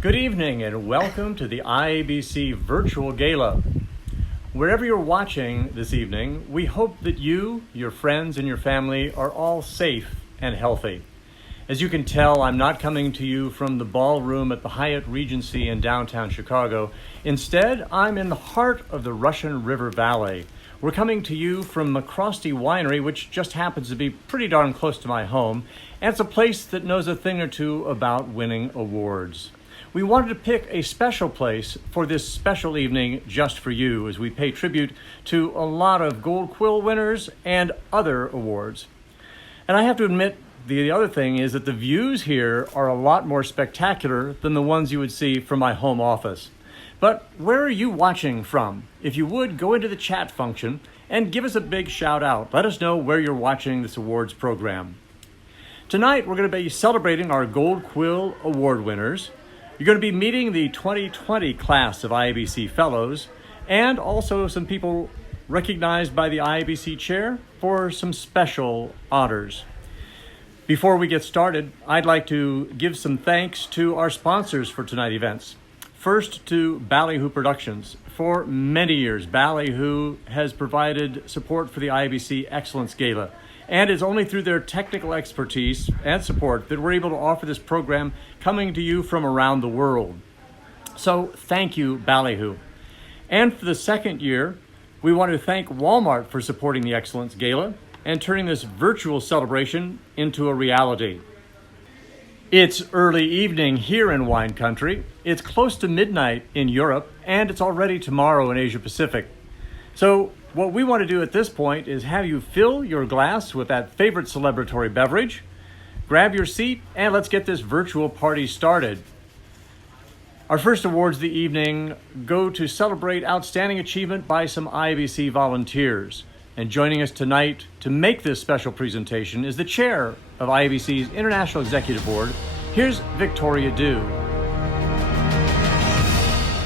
Good evening and welcome to the IABC Virtual Gala. Wherever you're watching this evening, we hope that you, your friends, and your family are all safe and healthy. As you can tell, I'm not coming to you from the ballroom at the Hyatt Regency in downtown Chicago. Instead, I'm in the heart of the Russian River Valley. We're coming to you from McCrosty Winery, which just happens to be pretty darn close to my home, and it's a place that knows a thing or two about winning awards. We wanted to pick a special place for this special evening just for you as we pay tribute to a lot of Gold Quill winners and other awards. And I have to admit, the other thing is that the views here are a lot more spectacular than the ones you would see from my home office. But where are you watching from? If you would, go into the chat function and give us a big shout out. Let us know where you're watching this awards program. Tonight, we're going to be celebrating our Gold Quill Award winners. You're going to be meeting the 2020 class of IABC Fellows and also some people recognized by the IABC chair for some special honors. Before we get started, I'd like to give some thanks to our sponsors for tonight's events. First, to Ballyhoo Productions. For many years, Ballyhoo has provided support for the IABC Excellence Gala. And it's only through their technical expertise and support that we're able to offer this program coming to you from around the world. So thank you, Ballyhoo. And for the second year, we want to thank Walmart for supporting the Excellence Gala and turning this virtual celebration into a reality. It's early evening here in wine country. It's close to midnight in Europe, and it's already tomorrow in Asia Pacific. So what we want to do at this point is have you fill your glass with that favorite celebratory beverage, grab your seat, and let's get this virtual party started. Our first awards of the evening go to celebrate outstanding achievement by some IABC volunteers. And joining us tonight to make this special presentation is the chair of IABC's International Executive Board. Here's Victoria Du.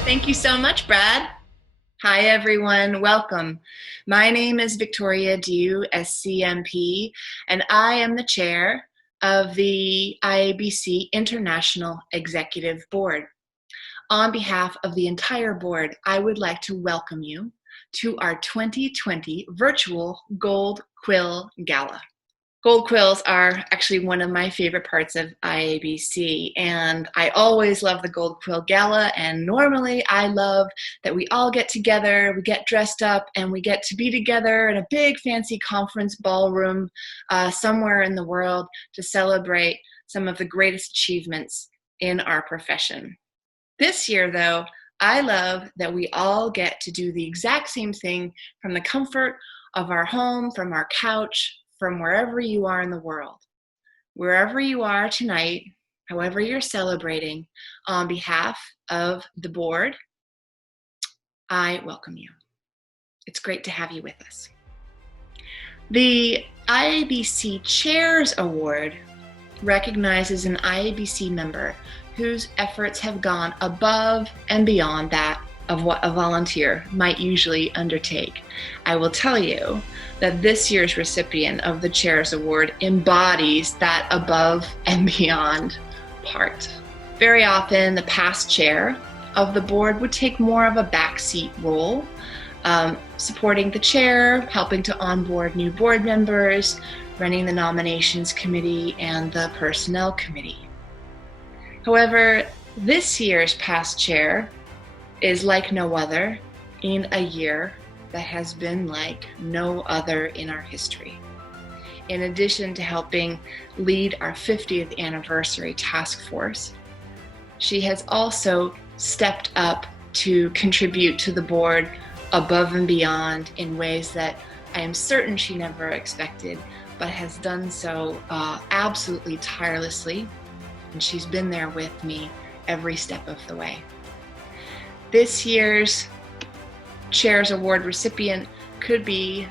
Thank you so much, Brad. Hi, everyone. Welcome. My name is Victoria Du, SCMP, and I am the chair of the IABC International Executive Board. On behalf of the entire board, I would like to welcome you to our 2020 virtual Gold Quill Gala. Gold quills are actually one of my favorite parts of IABC, and I always love the Gold Quill Gala, and normally I love that we all get together, we get dressed up, and we get to be together in a big fancy conference ballroom somewhere in the world to celebrate some of the greatest achievements in our profession. This year, though, I love that we all get to do the exact same thing from the comfort of our home, from our couch, from wherever you are in the world. Wherever you are tonight, however you're celebrating, on behalf of the board, I welcome you. It's great to have you with us. The IABC Chairs Award recognizes an IABC member whose efforts have gone above and beyond that of what a volunteer might usually undertake. I will tell you that this year's recipient of the Chairs Award embodies that above and beyond part. Very often, the past chair of the board would take more of a backseat role, supporting the chair, helping to onboard new board members, running the nominations committee and the personnel committee. However, this year's past chair is like no other in a year that has been like no other in our history. In addition to helping lead our 50th anniversary task force, she has also stepped up to contribute to the board above and beyond in ways that I am certain she never expected, but has done so absolutely tirelessly, and she's been there with me every step of the way. This year's Chairs Award recipient could be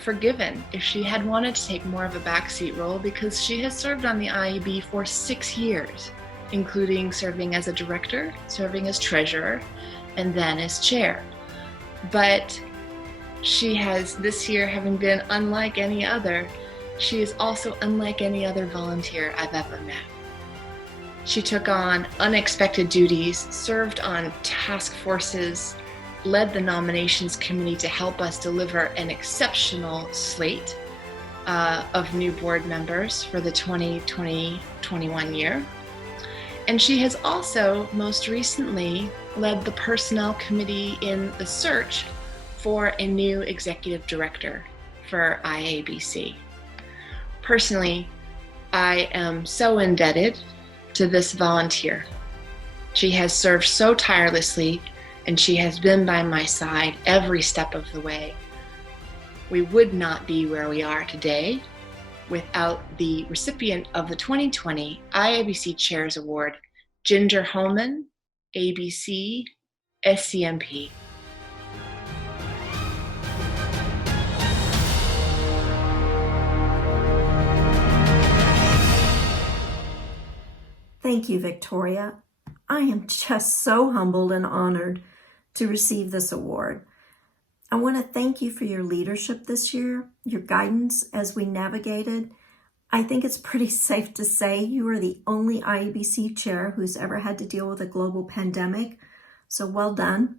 forgiven if she had wanted to take more of a backseat role, because she has served on the IAB for 6 years, including serving as a director, serving as treasurer, and then as chair. But she has, this year, having been unlike any other, she is also unlike any other volunteer I've ever met. She took on unexpected duties, served on task forces, led the nominations committee to help us deliver an exceptional slate of new board members for the 2020-21 year. And she has also most recently led the personnel committee in the search for a new executive director for IABC. Personally, I am so indebted to this volunteer. She has served so tirelessly, and she has been by my side every step of the way. We would not be where we are today without the recipient of the 2020 IABC Chairs Award, Ginger Holman, ABC, SCMP. Thank you, Victoria. I am just so humbled and honored to receive this award. I want to thank you for your leadership this year, your guidance as we navigated. I think it's pretty safe to say you are the only IABC chair who's ever had to deal with a global pandemic, so well done.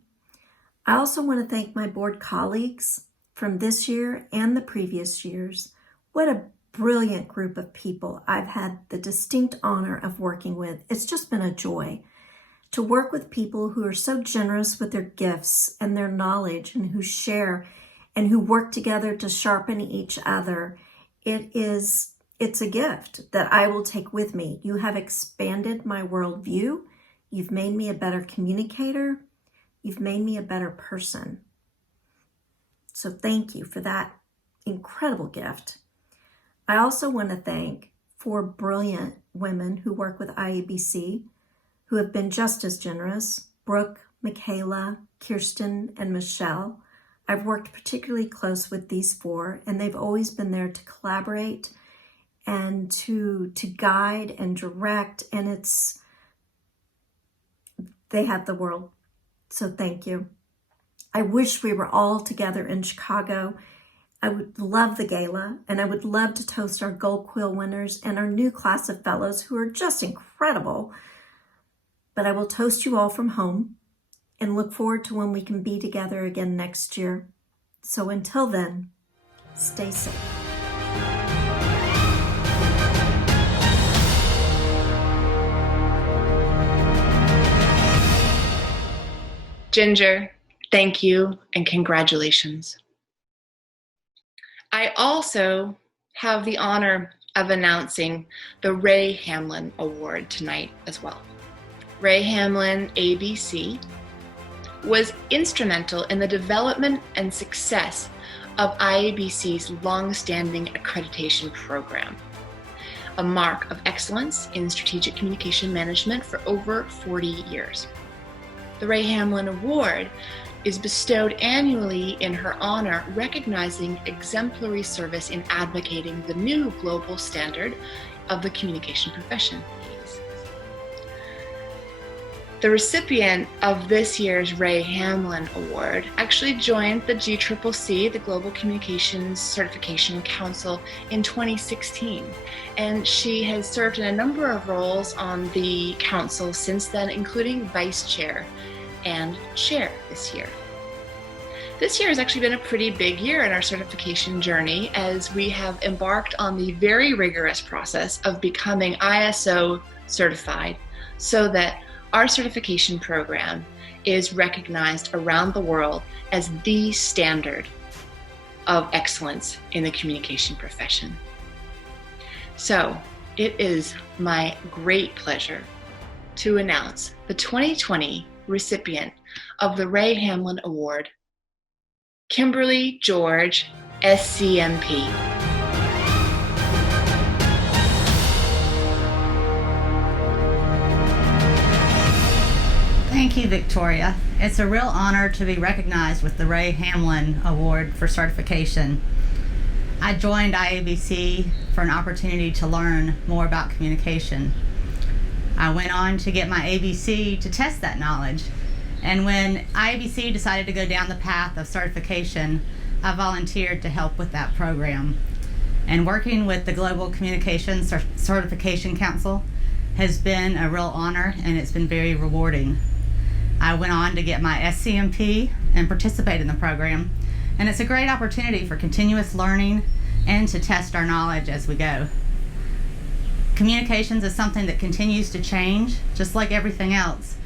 I also want to thank my board colleagues from this year and the previous years. What a brilliant group of people I've had the distinct honor of working with. It's just been a joy to work with people who are so generous with their gifts and their knowledge, and who share and who work together to sharpen each other. It's a gift that I will take with me. You have expanded my worldview. You've made me a better communicator. You've made me a better person. So thank you for that incredible gift. I also want to thank 4 brilliant women who work with IABC who have been just as generous: Brooke, Michaela, Kirsten, and Michelle. I've worked particularly close with these 4, and they've always been there to collaborate and to guide and direct, and they have the world. So thank you. I wish we were all together in Chicago. I would love the gala, and I would love to toast our Gold Quill winners and our new class of fellows who are just incredible. But I will toast you all from home and look forward to when we can be together again next year. So until then, stay safe. Ginger, thank you and congratulations. I also have the honor of announcing the Rae Hamlin Award tonight as well. Rae Hamlin, ABC, was instrumental in the development and success of IABC's long-standing accreditation program, a mark of excellence in strategic communication management for over 40 years. The Rae Hamlin Award is bestowed annually in her honor, recognizing exemplary service in advocating the new global standard of the communication profession. The recipient of this year's Rae Hamlin Award actually joined the GCCC, the Global Communications Certification Council, in 2016, and she has served in a number of roles on the council since then, including vice chair and chair this year. This year has actually been a pretty big year in our certification journey, as we have embarked on the very rigorous process of becoming ISO certified, so that our certification program is recognized around the world as the standard of excellence in the communication profession. So it is my great pleasure to announce the 2020 recipient of the Rae Hamlin Award, Kimberly George, SCMP. Thank you, Victoria. It's a real honor to be recognized with the Rae Hamlin Award for certification. I joined IABC for an opportunity to learn more about communication. I went on to get my ABC to test that knowledge. And when IABC decided to go down the path of certification, I volunteered to help with that program. And working with the Global Communications Certification Council has been a real honor, and it's been very rewarding. I went on to get my SCMP and participate in the program, and it's a great opportunity for continuous learning and to test our knowledge as we go. Communications is something that continues to change, just like everything else,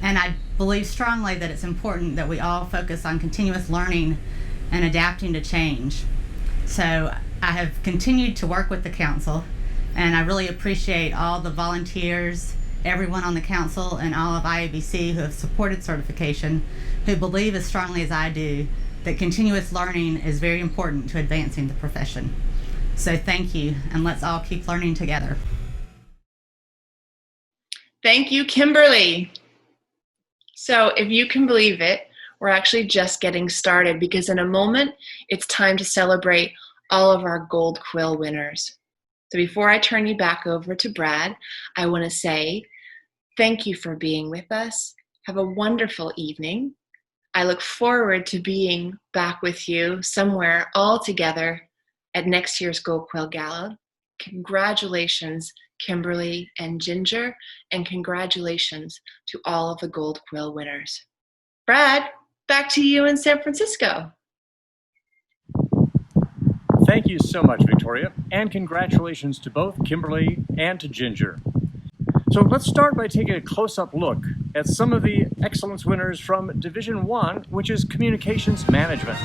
and I believe strongly that it's important that we all focus on continuous learning and adapting to change. So I have continued to work with the council, and I really appreciate all the volunteers, everyone on the council, and all of IABC who have supported certification, who believe as strongly as I do that continuous learning is very important to advancing the profession. So thank you, and let's all keep learning together. Thank you, Kimberly. So if you can believe it, we're actually just getting started, because in a moment, it's time to celebrate all of our Gold Quill winners. So before I turn you back over to Brad, I want to say thank you for being with us. Have a wonderful evening. I look forward to being back with you somewhere all together at next year's Gold Quill Gala. Congratulations, Kimberly and Ginger, and congratulations to all of the Gold Quill winners. Brad, back to you in San Francisco. Thank you so much, Victoria, and congratulations to both Kimberly and to Ginger. So let's start by taking a close-up look at some of the excellence winners from Division 1, which is Communications Management.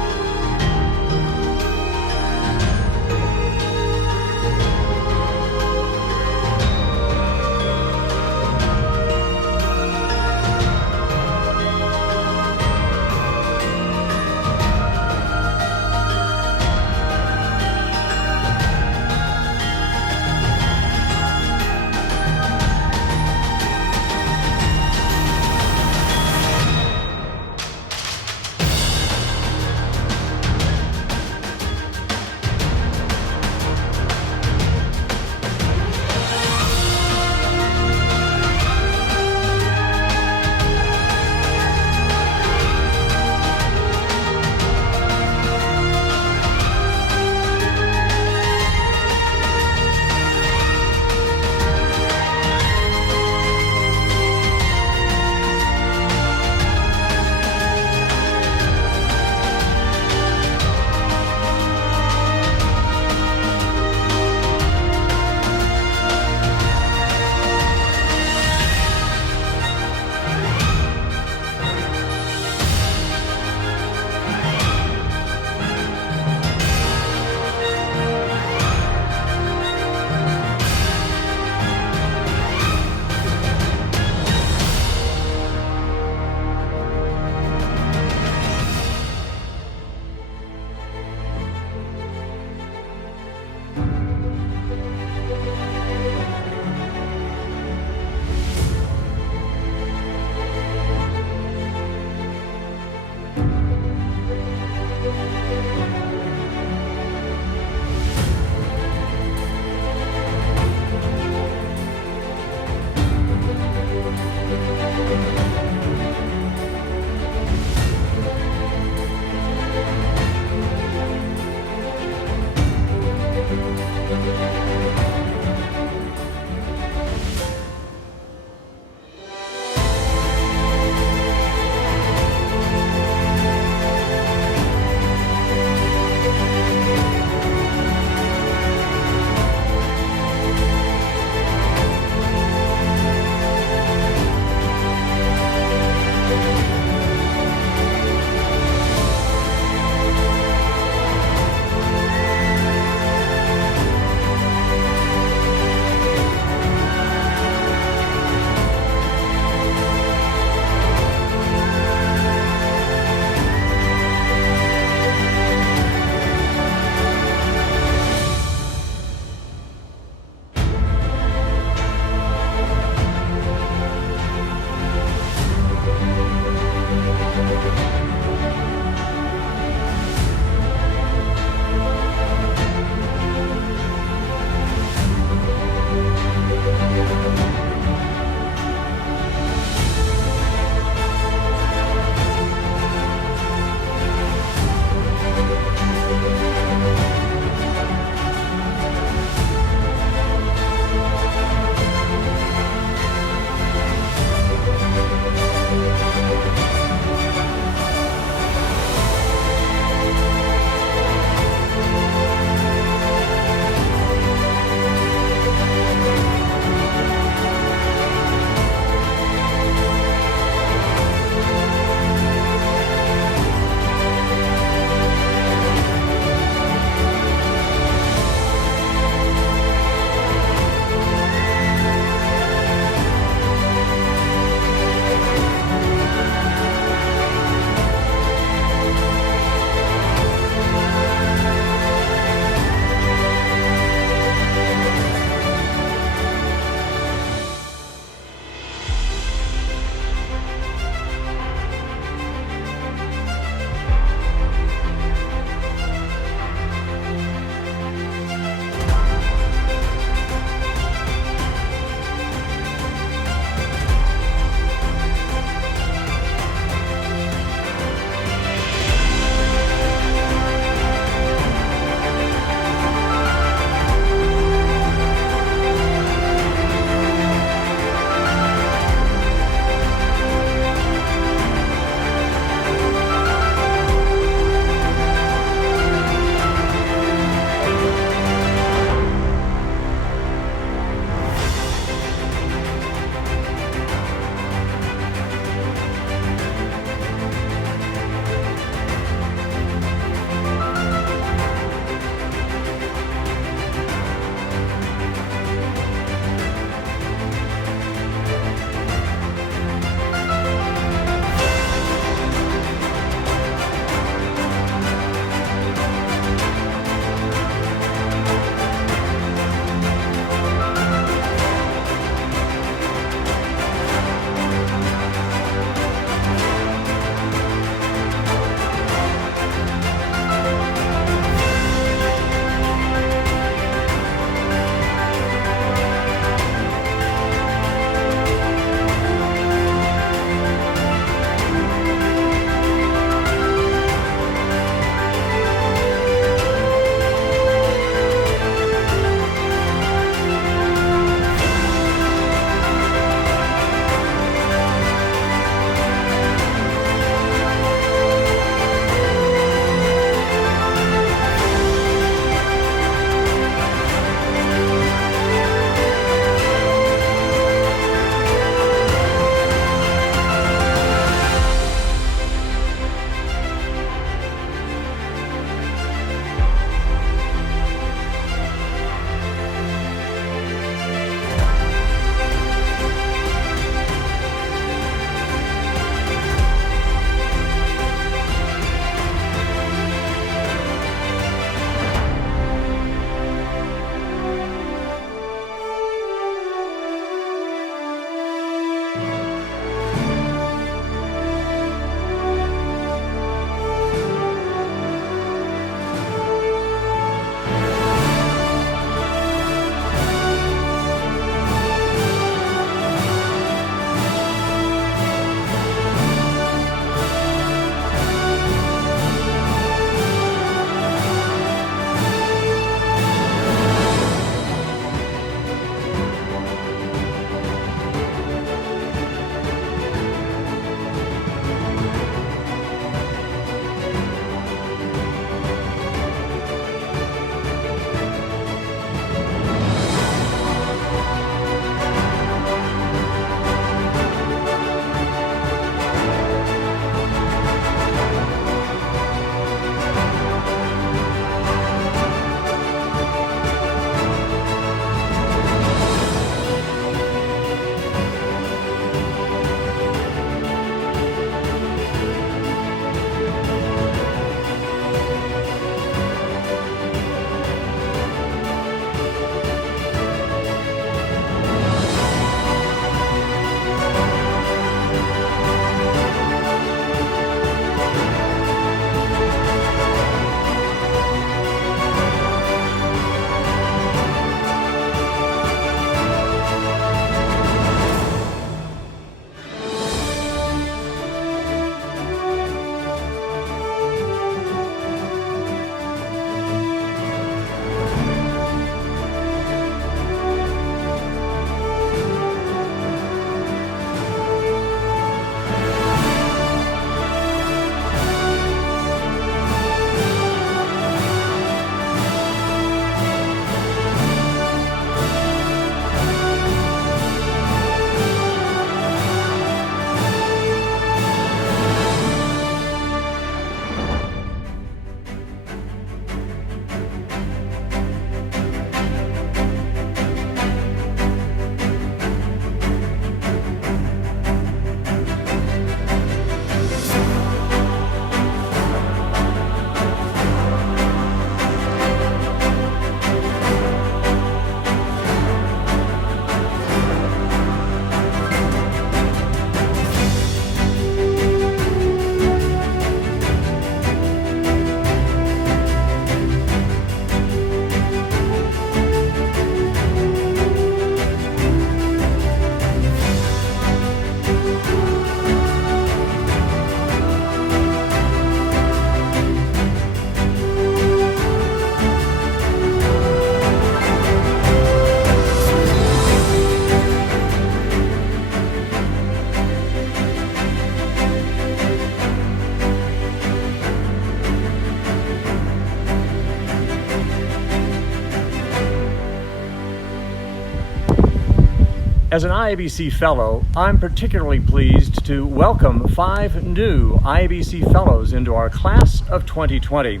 As an IABC Fellow, I'm particularly pleased to welcome 5 new IABC Fellows into our class of 2020.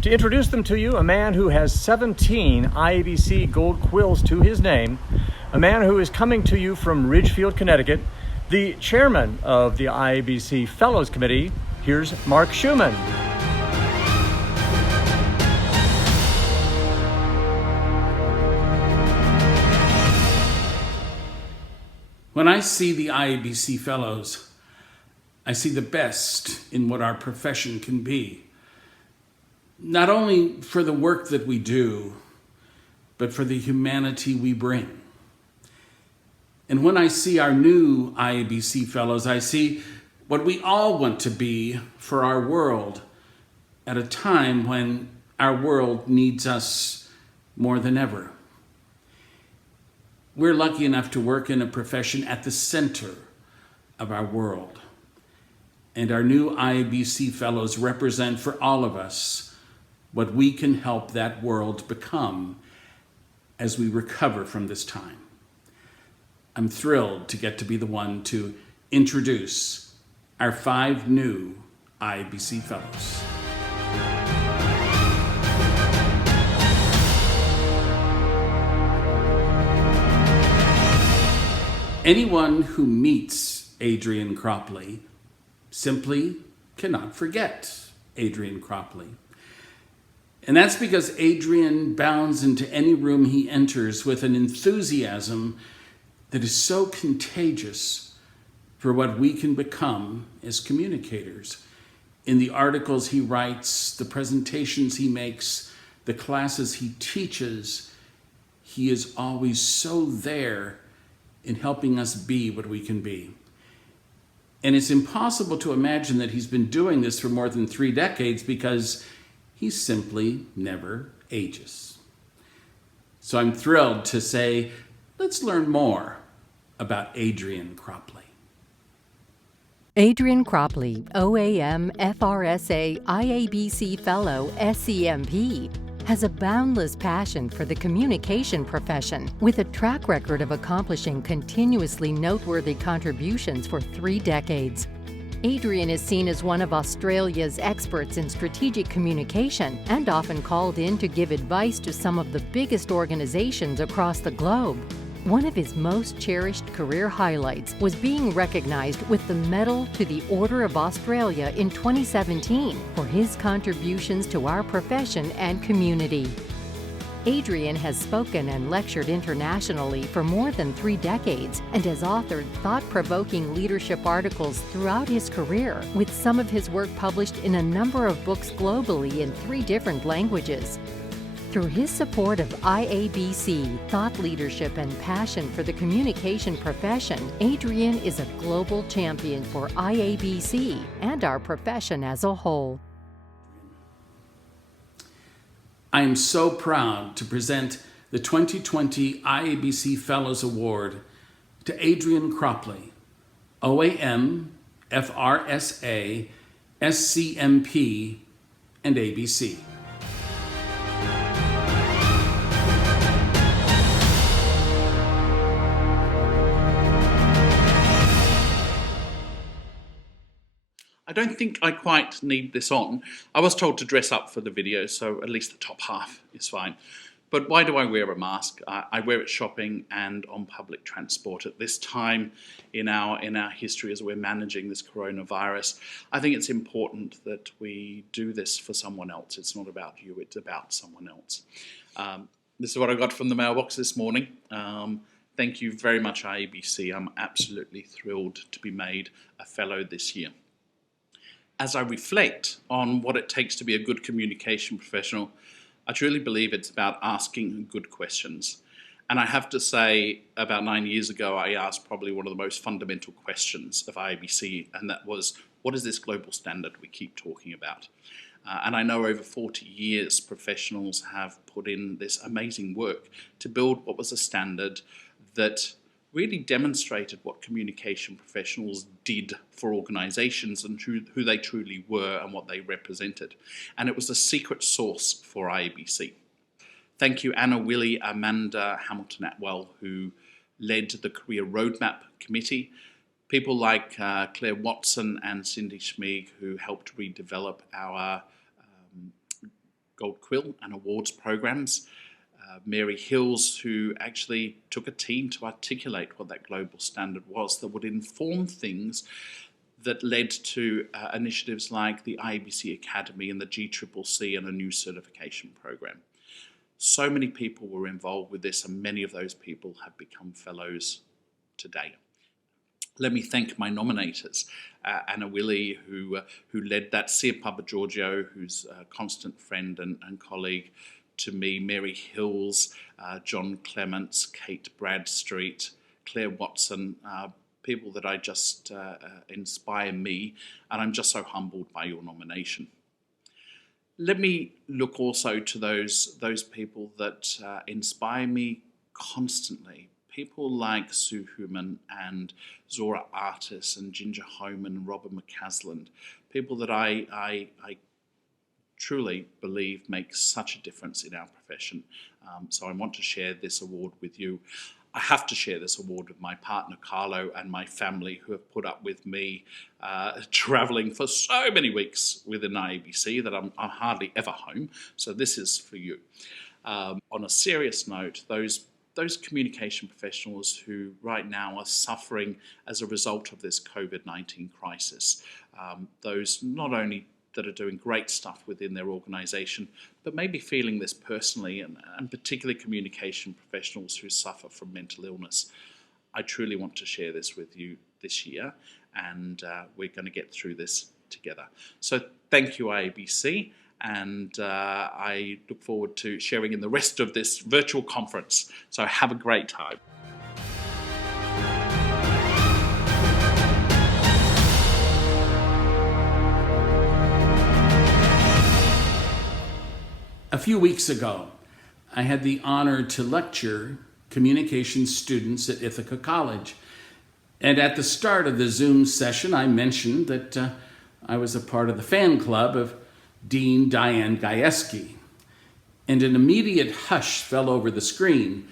To introduce them to you, a man who has 17 IABC Gold Quills to his name, a man who is coming to you from Ridgefield, Connecticut, the chairman of the IABC Fellows Committee. Here's Mark Schumann. When I see the IABC Fellows, I see the best in what our profession can be. Not only for the work that we do, but for the humanity we bring. And when I see our new IABC Fellows, I see what we all want to be for our world at a time when our world needs us more than ever. We're lucky enough to work in a profession at the center of our world. And our new IABC Fellows represent for all of us what we can help that world become as we recover from this time. I'm thrilled to get to be the one to introduce our 5 new IABC Fellows. Anyone who meets Adrian Cropley simply cannot forget Adrian Cropley. And that's because Adrian bounds into any room he enters with an enthusiasm that is so contagious for what we can become as communicators. In the articles he writes, the presentations he makes, the classes he teaches, he is always so there in helping us be what we can be. And it's impossible to imagine that he's been doing this for more than 3 decades because he simply never ages. So I'm thrilled to say, let's learn more about Adrian Cropley. Adrian Cropley, OAM, FRSA, IABC Fellow, SCMP, has a boundless passion for the communication profession with a track record of accomplishing continuously noteworthy contributions for 3 decades. Adrian is seen as one of Australia's experts in strategic communication and often called in to give advice to some of the biggest organizations across the globe. One of his most cherished career highlights was being recognized with the Medal to the Order of Australia in 2017 for his contributions to our profession and community. Adrian has spoken and lectured internationally for more than 3 decades and has authored thought-provoking leadership articles throughout his career, with some of his work published in a number of books globally in 3 different languages. Through his support of IABC, thought leadership, and passion for the communication profession, Adrian is a global champion for IABC and our profession as a whole. I am so proud to present the 2020 IABC Fellows Award to Adrian Cropley, OAM, FRSA, SCMP, and ABC. I don't think I quite need this on. I was told to dress up for the video, so at least the top half is fine. But why do I wear a mask? I wear it shopping and on public transport at this time in our history as we're managing this coronavirus. I think it's important that we do this for someone else. It's not about you, it's about someone else. This is what I got from the mailbox this morning. Thank you very much, IABC. I'm absolutely thrilled to be made a fellow this year. As I reflect on what it takes to be a good communication professional, I truly believe it's about asking good questions. And I have to say, about 9 years ago, I asked probably one of the most fundamental questions of IABC, and that was, what is this global standard we keep talking about? And I know over 40 years, professionals have put in this amazing work to build what was a standard that really demonstrated what communication professionals did for organisations and who they truly were and what they represented. And it was the secret sauce for IABC. Thank you, Anna, Willie, Amanda, Hamilton Atwell, who led the Career Roadmap Committee. People like Claire Watson and Cindy Schmeig, who helped redevelop our Gold Quill and awards programs. Mary Hills, who actually took a team to articulate what that global standard was that would inform things that led to initiatives like the IABC Academy and the GCCC and a new certification program. So many people were involved with this, and many of those people have become fellows today. Let me thank my nominators, Anna Willie, who led that, Sia Papagiorgio, who's a constant friend and colleague to me, Mary Hills, John Clements, Kate Bradstreet, Claire Watson, people that I just inspire me, and I'm just so humbled by your nomination. Let me look also to those people that inspire me constantly. People like Sue Human and Zora Artis and Ginger Homan and Robert McCasland, people that I truly believe make such a difference in our profession. So I want to share this award with you. I have to share this award with my partner Carlo and my family, who have put up with me travelling for so many weeks within IABC that I'm hardly ever home. So this is for you. On a serious note, those communication professionals who right now are suffering as a result of this COVID-19 crisis, those not only that are doing great stuff within their organisation, but maybe feeling this personally, and particularly communication professionals who suffer from mental illness. I truly want to share this with you this year, and we're going to get through this together. So thank you, IABC, and I look forward to sharing in the rest of this virtual conference. So have a great time. A few weeks ago, I had the honor to lecture communications students at Ithaca College. And at the start of the Zoom session, I mentioned that I was a part of the fan club of Dean Diane Gajewski. And an immediate hush fell over the screen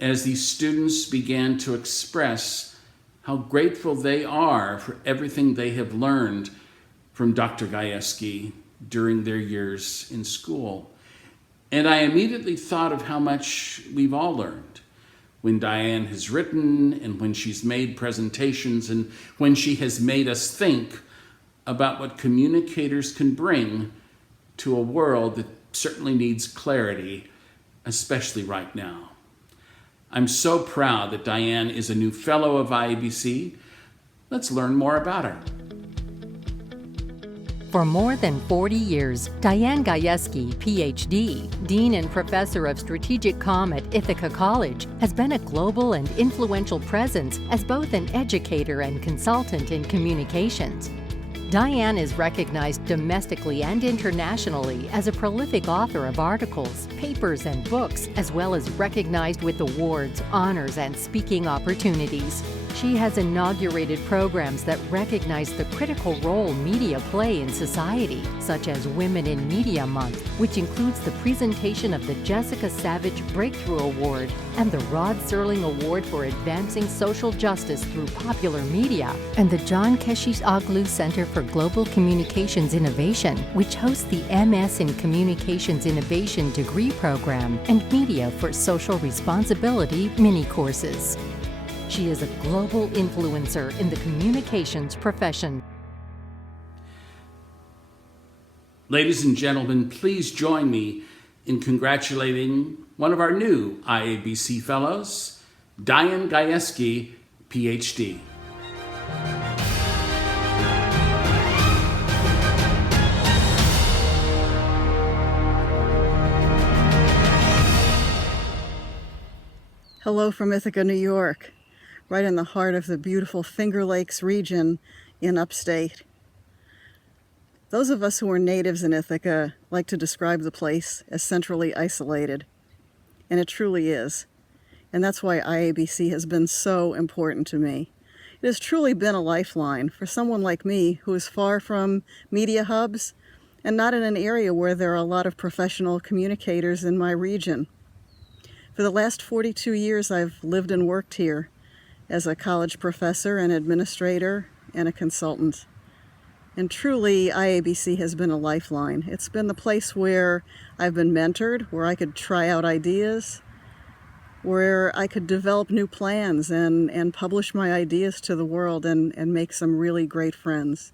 as these students began to express how grateful they are for everything they have learned from Dr. Gajewski during their years in school. And I immediately thought of how much we've all learned when Diane has written and when she's made presentations and when she has made us think about what communicators can bring to a world that certainly needs clarity, especially right now. I'm so proud that Diane is a new fellow of IABC. Let's learn more about her. For more than 40 years, Diane Gajewski, Ph.D., Dean and Professor of Strategic Comm at Ithaca College, has been a global and influential presence as both an educator and consultant in communications. Diane is recognized domestically and internationally as a prolific author of articles, papers, and books, as well as recognized with awards, honors, and speaking opportunities. She has inaugurated programs that recognize the critical role media play in society, such as Women in Media Month, which includes the presentation of the Jessica Savage Breakthrough Award and the Rod Serling Award for Advancing Social Justice Through Popular Media, and the John Keshe-Oglu Center for Global Communications Innovation, which hosts the MS in Communications Innovation degree program and Media for Social Responsibility mini-courses. She is a global influencer in the communications profession. Ladies and gentlemen, please join me in congratulating one of our new IABC Fellows, Diane Gajewski, Ph.D. Hello from Ithaca, New York, right in the heart of the beautiful Finger Lakes region in upstate. Those of us who are natives in Ithaca like to describe the place as centrally isolated, and it truly is. And that's why IABC has been so important to me. It has truly been a lifeline for someone like me who is far from media hubs and not in an area where there are a lot of professional communicators in my region. For the last 42 years, I've lived and worked here as a college professor, an administrator, and a consultant. And truly, IABC has been a lifeline. It's been the place where I've been mentored, where I could try out ideas, where I could develop new plans and publish my ideas to the world and make some really great friends.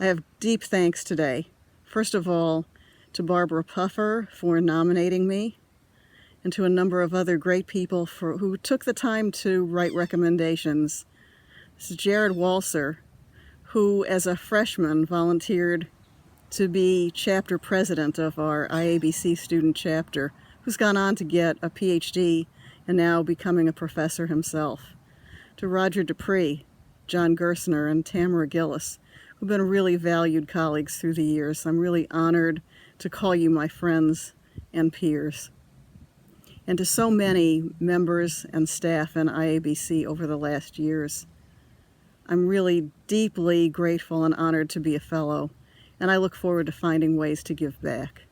I have deep thanks today. First of all, to Barbara Puffer for nominating me, and to a number of other great people who took the time to write recommendations. This is Jared Walser, who as a freshman volunteered to be chapter president of our IABC student chapter, who's gone on to get a PhD and now becoming a professor himself. To Roger Dupree, John Gersner, and Tamara Gillis, who've been really valued colleagues through the years. I'm really honored to call you my friends and peers. And to so many members and staff in IABC over the last years. I'm really deeply grateful and honored to be a fellow, and I look forward to finding ways to give back.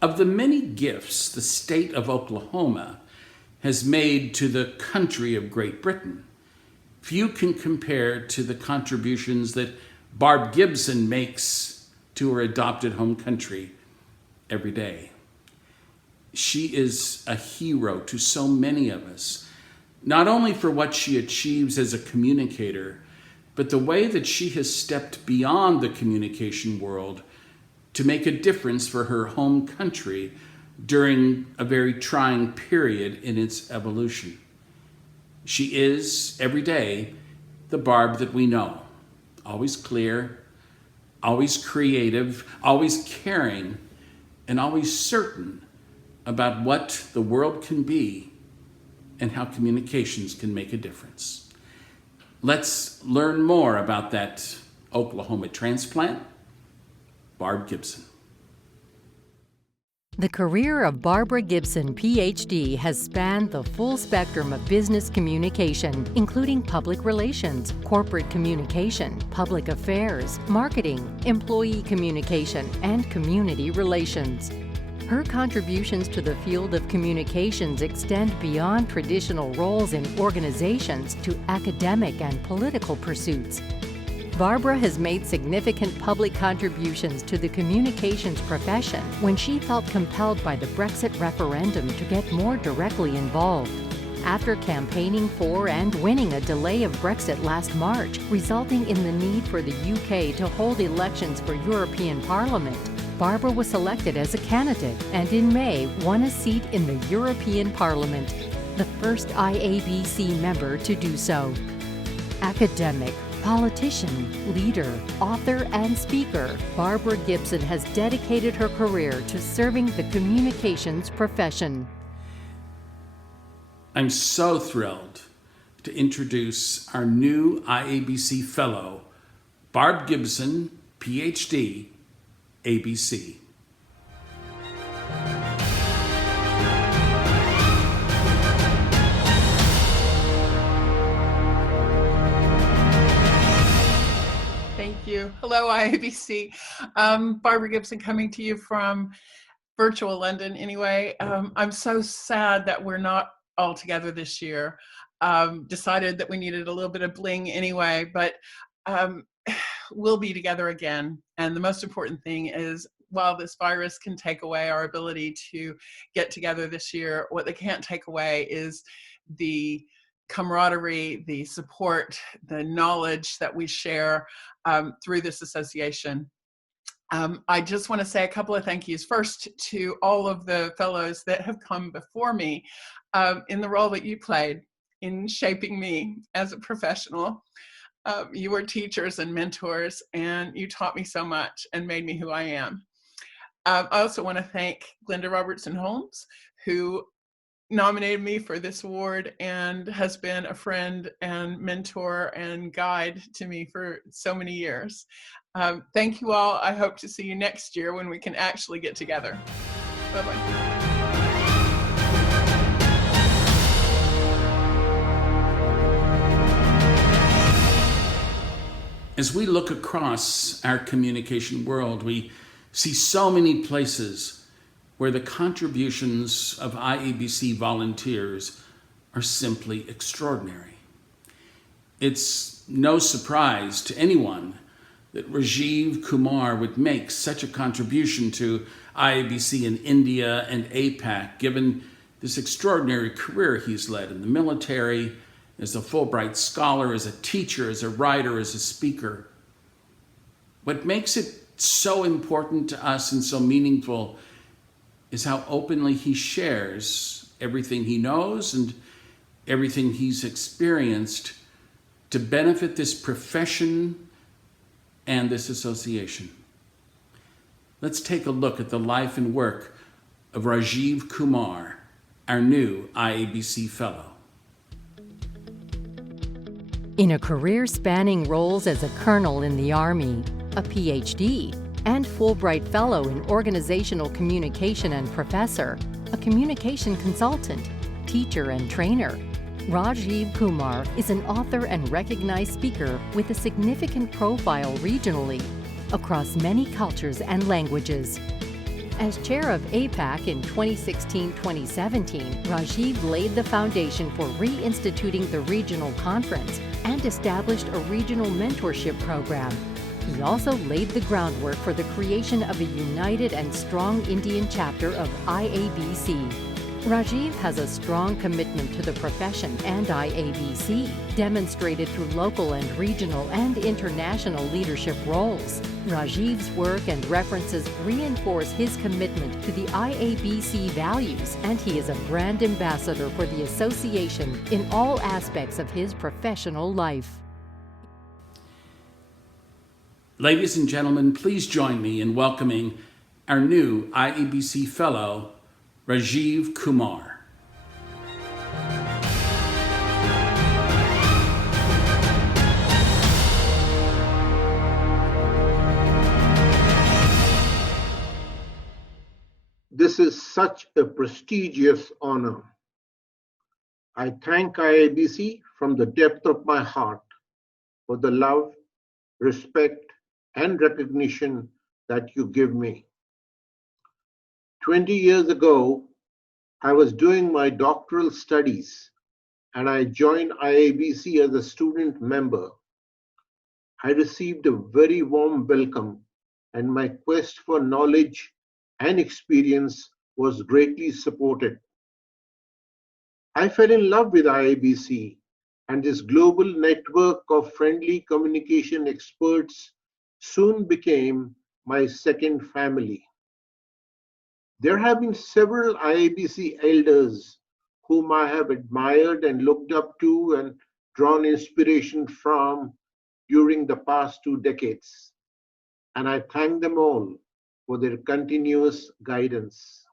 Of the many gifts the state of Oklahoma has made to the country of Great Britain, few can compare to the contributions that Barb Gibson makes to her adopted home country every day. She is a hero to so many of us, not only for what she achieves as a communicator, but the way that she has stepped beyond the communication world to make a difference for her home country during a very trying period in its evolution. She is, every day, the Barb that we know, always clear, always creative, always caring, and always certain about what the world can be and how communications can make a difference. Let's learn more about that Oklahoma transplant, Barb Gibson. The career of Barbara Gibson, PhD, has spanned the full spectrum of business communication, including public relations, corporate communication, public affairs, marketing, employee communication, and community relations. Her contributions to the field of communications extend beyond traditional roles in organizations to academic and political pursuits. Barbara has made significant public contributions to the communications profession when she felt compelled by the Brexit referendum to get more directly involved. After campaigning for and winning a delay of Brexit last March, resulting in the need for the UK to hold elections for European Parliament, Barbara was selected as a candidate and in May won a seat in the European Parliament, the first IABC member to do so. Academic, politician, leader, author, and speaker, Barbara Gibson has dedicated her career to serving the communications profession. I'm so thrilled to introduce our new IABC Fellow, Barb Gibson, PhD, ABC. Thank you. Hello, IABC. Barbara Gibson coming to you from virtual London anyway. I'm so sad that we're not all together this year. Decided that we needed a little bit of bling anyway, but we'll be together again. And the most important thing is, while this virus can take away our ability to get together this year, what they can't take away is the camaraderie, the support, the knowledge that we share through this association. I just want to say a couple of thank yous. First, to all of the fellows that have come before me in the role that you played in shaping me as a professional. You were teachers and mentors, and you taught me so much and made me who I am. I also want to thank Glenda Robertson-Holmes, who nominated me for this award and has been a friend and mentor and guide to me for so many years. Thank you all. I hope to see you next year when we can actually get together. Bye-bye. As we look across our communication world, we see so many places where the contributions of IABC volunteers are simply extraordinary. It's no surprise to anyone that Rajiv Kumar would make such a contribution to IABC in India and APAC, given this extraordinary career he's led in the military, as a Fulbright scholar, as a teacher, as a writer, as a speaker. What makes it so important to us and so meaningful is how openly he shares everything he knows and everything he's experienced to benefit this profession and this association. Let's take a look at the life and work of Rajiv Kumar, our new IABC Fellow. In a career spanning roles as a colonel in the Army, a PhD, and Fulbright Fellow in Organizational Communication and professor, a communication consultant, teacher, and trainer, Rajiv Kumar is an author and recognized speaker with a significant profile regionally, across many cultures and languages. As chair of APAC in 2016-2017, Rajiv laid the foundation for reinstituting the regional conference and established a regional mentorship program. He also laid the groundwork for the creation of a united and strong Indian chapter of IABC. Rajiv has a strong commitment to the profession and IABC, demonstrated through local and regional and international leadership roles. Rajiv's work and references reinforce his commitment to the IABC values, and he is a brand ambassador for the association in all aspects of his professional life. Ladies and gentlemen, please join me in welcoming our new IABC Fellow, Rajiv Kumar. This is such a prestigious honor. I thank IABC from the depth of my heart for the love, respect, and recognition that you give me. 20 years ago, I was doing my doctoral studies and I joined IABC as a student member. I received a very warm welcome and my quest for knowledge and experience was greatly supported. I fell in love with IABC and this global network of friendly communication experts soon became my second family. There have been several IABC elders whom I have admired and looked up to and drawn inspiration from during the past 2 decades, and I thank them all for their continuous guidance.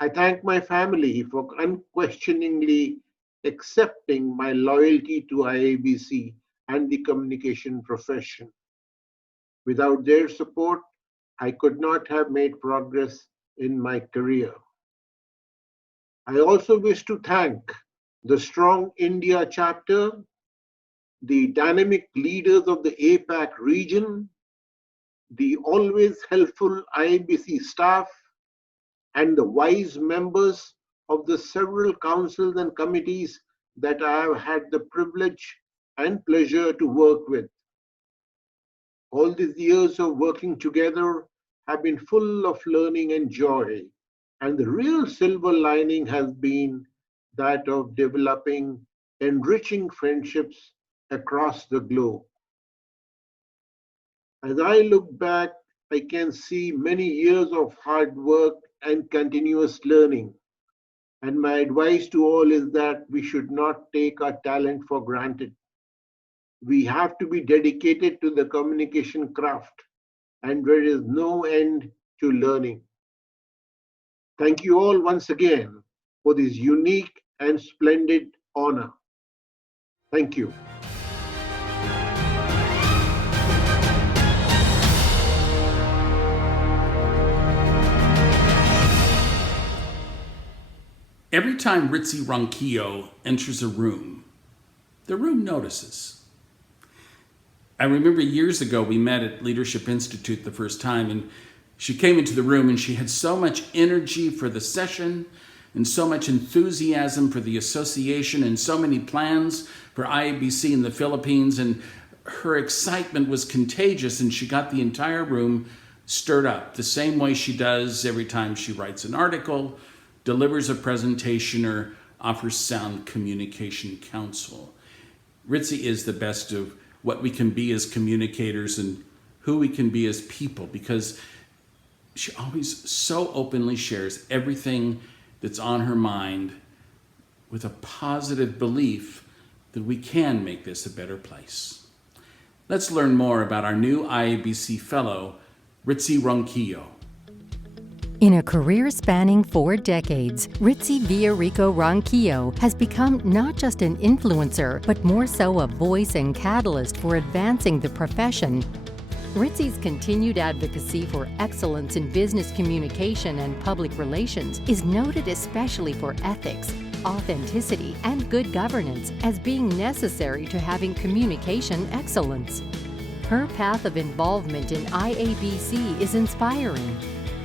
I thank my family for unquestioningly accepting my loyalty to IABC and the communication profession. Without their support, I could not have made progress in my career. I also wish to thank the strong India chapter, the dynamic leaders of the APAC region, the always helpful IABC staff, and the wise members of the several councils and committees that I have had the privilege and pleasure to work with. All these years of working together have been full of learning and joy, and the real silver lining has been that of developing enriching friendships across the globe. As I look back, I can see many years of hard work and continuous learning. And my advice to all is that we should not take our talent for granted. We have to be dedicated to the communication craft, and there is no end to learning. Thank you all once again for this unique and splendid honor. Thank you. Every time Ritzy Ronquillo enters a room, the room notices. I remember years ago we met at Leadership Institute the first time, and she came into the room and she had so much energy for the session and so much enthusiasm for the association and so many plans for IABC in the Philippines, and her excitement was contagious, and she got the entire room stirred up the same way she does every time she writes an article, delivers a presentation, or offers sound communication counsel. Ritzy is the best of what we can be as communicators and who we can be as people, because she always so openly shares everything that's on her mind with a positive belief that we can make this a better place. Let's learn more about our new IABC Fellow, Ritzy Ronquillo. In a career spanning 4 decades, Ritzy Villarico Ronquillo has become not just an influencer, but more so a voice and catalyst for advancing the profession. Ritzy's continued advocacy for excellence in business communication and public relations is noted especially for ethics, authenticity, and good governance as being necessary to having communication excellence. Her path of involvement in IABC is inspiring,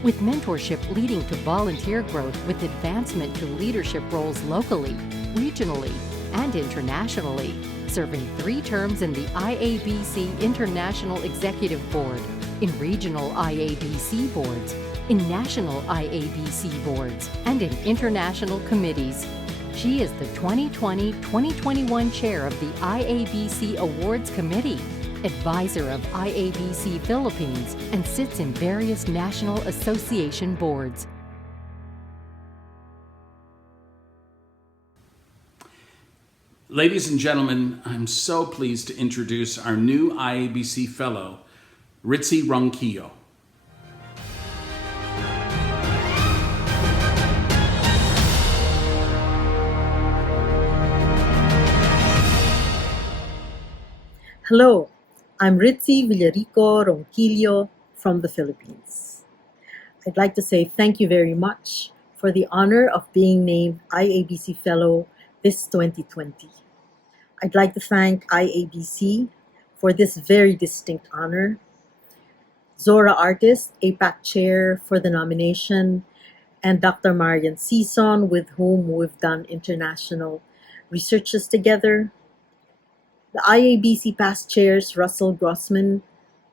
with mentorship leading to volunteer growth with advancement to leadership roles locally, regionally, and internationally, serving 3 terms in the IABC International Executive Board, in regional IABC boards, in national IABC boards, and in international committees. She is the 2020-2021 chair of the IABC Awards Committee, advisor of IABC Philippines, and sits in various national association boards. Ladies and gentlemen, I'm so pleased to introduce our new IABC Fellow, Ritzy Ronquillo. Hello, I'm Ritzy Villarico Ronquillo from the Philippines. I'd like to say thank you very much for the honor of being named IABC Fellow this 2020. I'd like to thank IABC for this very distinct honor, Zora Artist, APAC Chair, for the nomination, and Dr. Marian Sison, with whom we've done international researches together. The IABC past chairs, Russell Grossman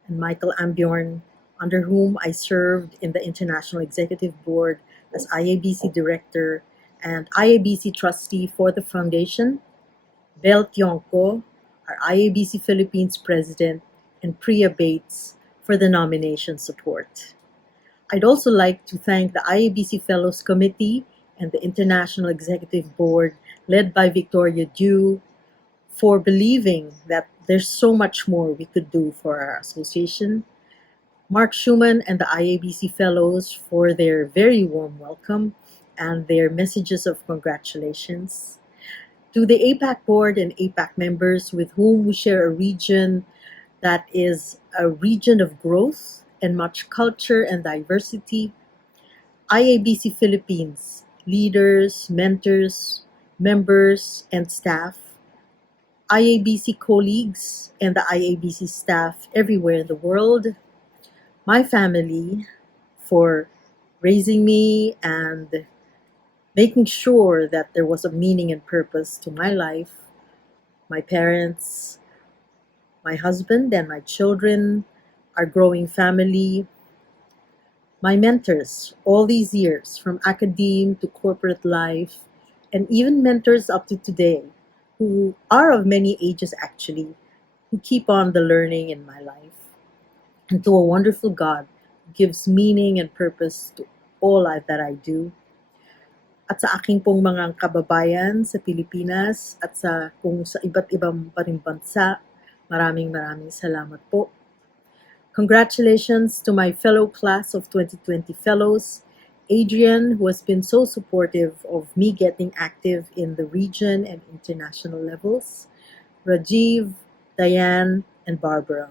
and Michael Ambjorn, under whom I served in the International Executive Board as IABC Director and IABC Trustee for the Foundation, Bel Tionco, our IABC Philippines President, and Priya Bates for the nomination support. I'd also like to thank the IABC Fellows Committee and the International Executive Board, led by Victoria Dew, for believing that there's so much more we could do for our association. Mark Schumann and the IABC Fellows for their very warm welcome and their messages of congratulations. To the APAC Board and APAC members with whom we share a region that is a region of growth and much culture and diversity, IABC Philippines, leaders, mentors, members, and staff, IABC colleagues, and the IABC staff everywhere in the world, my family for raising me and making sure that there was a meaning and purpose to my life, my parents, my husband and my children, our growing family, my mentors all these years, from academe to corporate life, and even mentors up to today, who are of many ages actually, who keep on the learning in my life, and to a wonderful God who gives meaning and purpose to all that I do. At sa aking pong mga kababayan sa Pilipinas at sa iba't ibang pa ring bansa, maraming salamat po. Congratulations to my fellow class of 2020 Fellows, Adrian, who has been so supportive of me getting active in the region and international levels, Rajiv, Diane, and Barbara.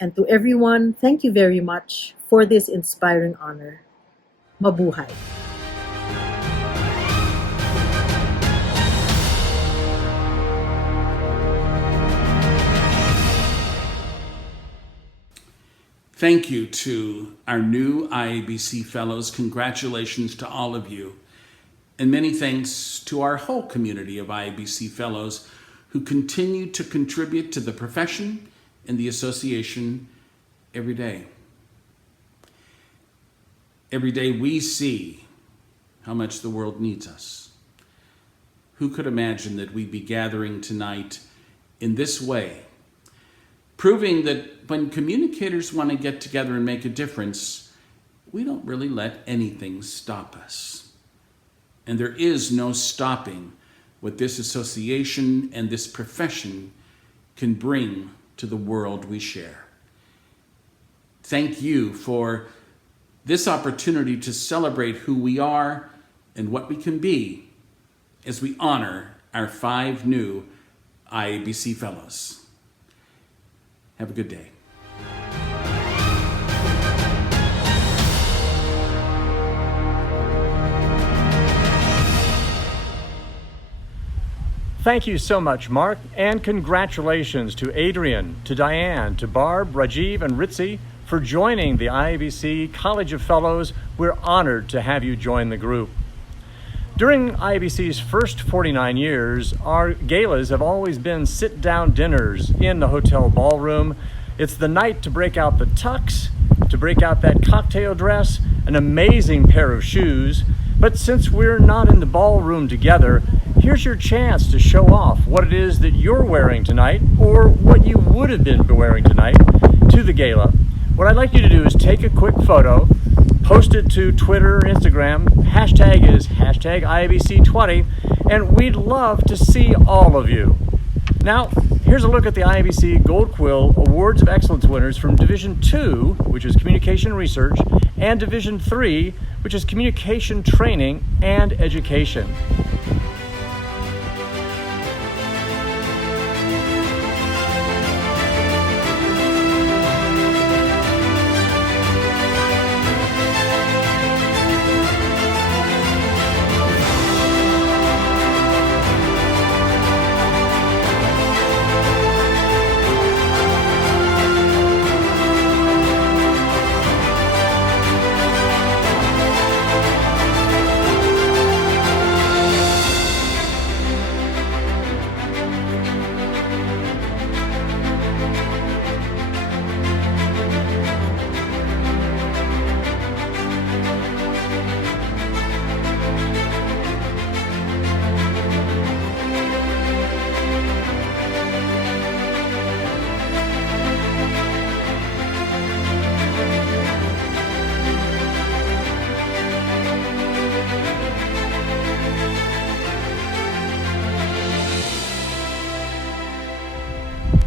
And to everyone, thank you very much for this inspiring honor. Mabuhay! Thank you to our new IABC Fellows. Congratulations to all of you. And many thanks to our whole community of IABC Fellows who continue to contribute to the profession and the association every day. Every day we see how much the world needs us. Who could imagine that we'd be gathering tonight in this way, proving that when communicators want to get together and make a difference, we don't really let anything stop us. And there is no stopping what this association and this profession can bring to the world we share. Thank you for this opportunity to celebrate who we are and what we can be as we honor our 5 new IABC Fellows. Have a good day. Thank you so much, Mark, and congratulations to Adrian, to Diane, to Barb, Rajiv, and Ritzi for joining the IABC College of Fellows. We're honored to have you join the group. During IABC's first 49 years, our galas have always been sit-down dinners in the hotel ballroom. It's the night to break out the tux, to break out that cocktail dress, an amazing pair of shoes. But since we're not in the ballroom together, here's your chance to show off what it is that you're wearing tonight, or what you would have been wearing tonight to the gala. What I'd like you to do is take a quick photo, post it to Twitter or Instagram. Hashtag is hashtag IABC20, and we'd love to see all of you. Now, here's a look at the IABC Gold Quill Awards of Excellence winners from Division 2, which is Communication Research, and Division 3, which is Communication Training and Education.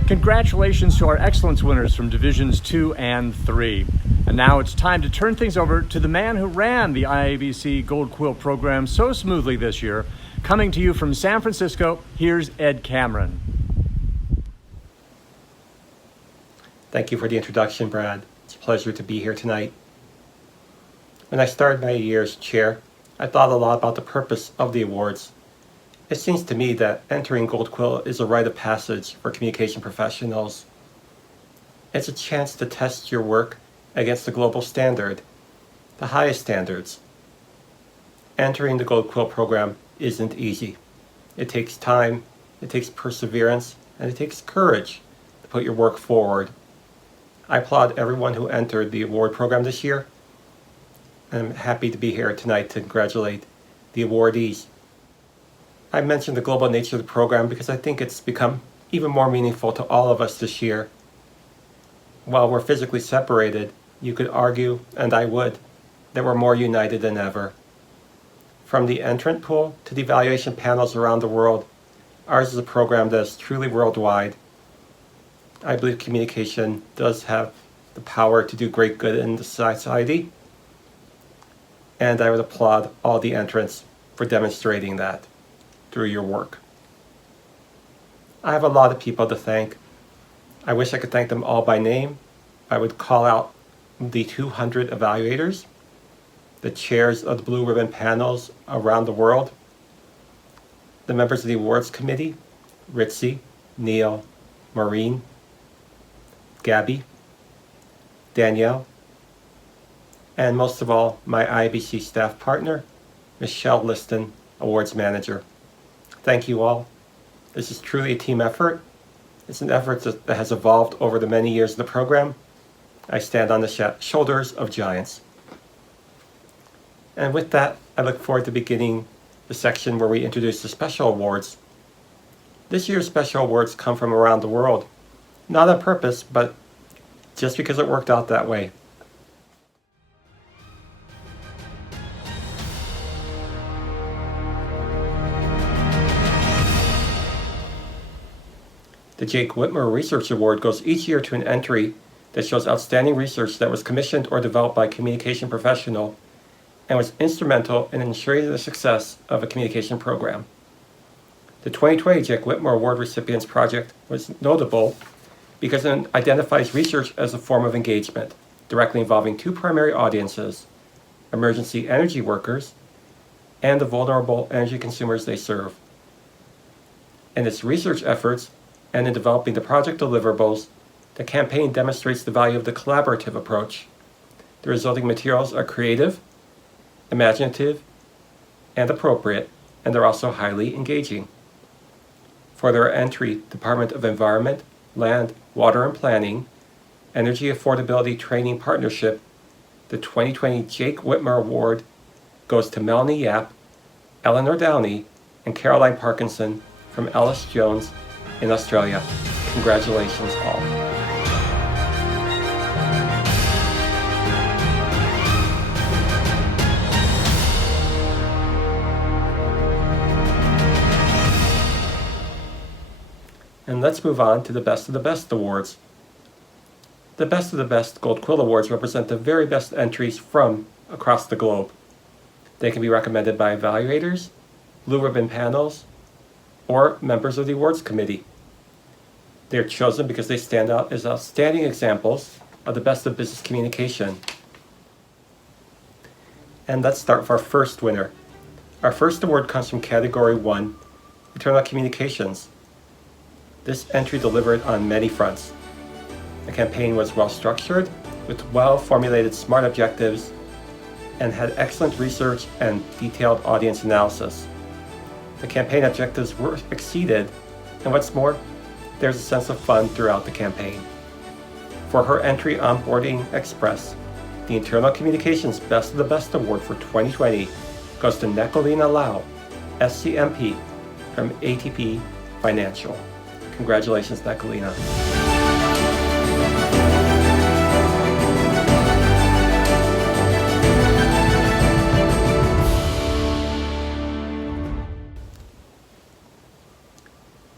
Congratulations to our excellence winners from Divisions 2 and 3. And now it's time to turn things over to the man who ran the IABC Gold Quill program so smoothly this year. Coming to you from San Francisco, here's Ed Cameron. Thank you for the introduction, Brad. It's a pleasure to be here tonight. When I started my year as chair, I thought a lot about the purpose of the awards. It seems to me that entering Gold Quill is a rite of passage for communication professionals. It's a chance to test your work against the global standard, the highest standards. Entering the Gold Quill program isn't easy. It takes time, it takes perseverance, and it takes courage to put your work forward. I applaud everyone who entered the award program this year, and I'm happy to be here tonight to congratulate the awardees. I mentioned the global nature of the program because I think it's become even more meaningful to all of us this year. While we're physically separated, you could argue, and I would, that we're more united than ever. From the entrant pool to the evaluation panels around the world, ours is a program that is truly worldwide. I believe communication does have the power to do great good in the society, and I would applaud all the entrants for demonstrating that through your work. I have a lot of people to thank. I wish I could thank them all by name. I would call out the 200 evaluators, the chairs of the Blue Ribbon panels around the world, the members of the awards committee, Ritzi, Neil, Maureen, Gabby, Danielle, and most of all, my IABC staff partner, Michelle Liston, Awards Manager. Thank you all. This is truly a team effort. It's an effort that has evolved over the many years of the program. I stand on the shoulders of giants. And with that, I look forward to beginning the section where we introduce the special awards. This year's special awards come from around the world, not on purpose, but just because it worked out that way. The Jake Whitmer Research Award goes each year to an entry that shows outstanding research that was commissioned or developed by a communication professional and was instrumental in ensuring the success of a communication program. The 2020 Jake Whitmer Award recipients project was notable because it identifies research as a form of engagement, directly involving two primary audiences: emergency energy workers and the vulnerable energy consumers they serve. In its research efforts and in developing the project deliverables, the campaign demonstrates the value of the collaborative approach. The resulting materials are creative, imaginative, and appropriate, and they're also highly engaging. For their entry, Department of Environment, Land, Water and Planning, Energy Affordability Training Partnership, the 2020 Jake Whitmer Award goes to Melanie Yap, Eleanor Downey, and Caroline Parkinson from Ellis Jones in Australia. Congratulations all. And let's move on to the Best of the Best Awards. The Best of the Best Gold Quill Awards represent the very best entries from across the globe. They can be recommended by evaluators, blue ribbon panels, or members of the awards committee. They are chosen because they stand out as outstanding examples of the best of business communication. And let's start with our first winner. Our first award comes from Category 1, Internal Communications. This entry delivered on many fronts. The campaign was well structured, with well-formulated SMART objectives, and had excellent research and detailed audience analysis. The campaign objectives were exceeded, and what's more, there's a sense of fun throughout the campaign. For her entry, Onboarding Express, the Internal Communications Best of the Best Award for 2020 goes to Nicolina Lau, SCMP, from ATP Financial. Congratulations, Nicolina.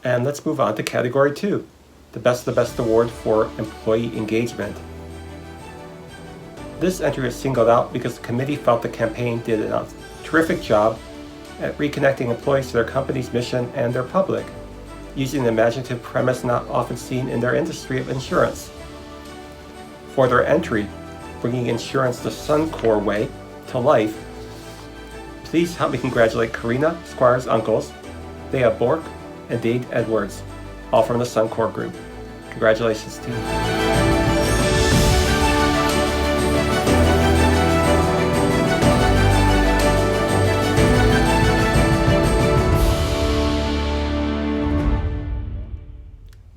And let's move on to Category 2, the Best of the Best Award for Employee Engagement. This entry was singled out because the committee felt the campaign did a terrific job at reconnecting employees to their company's mission and their public, using an imaginative premise not often seen in their industry of insurance. For their entry, Bringing Insurance the Suncor Way to Life, please help me congratulate Karina Squire's uncles, Thea Bork, and Dade Edwards, all from the Suncor Group. Congratulations, team.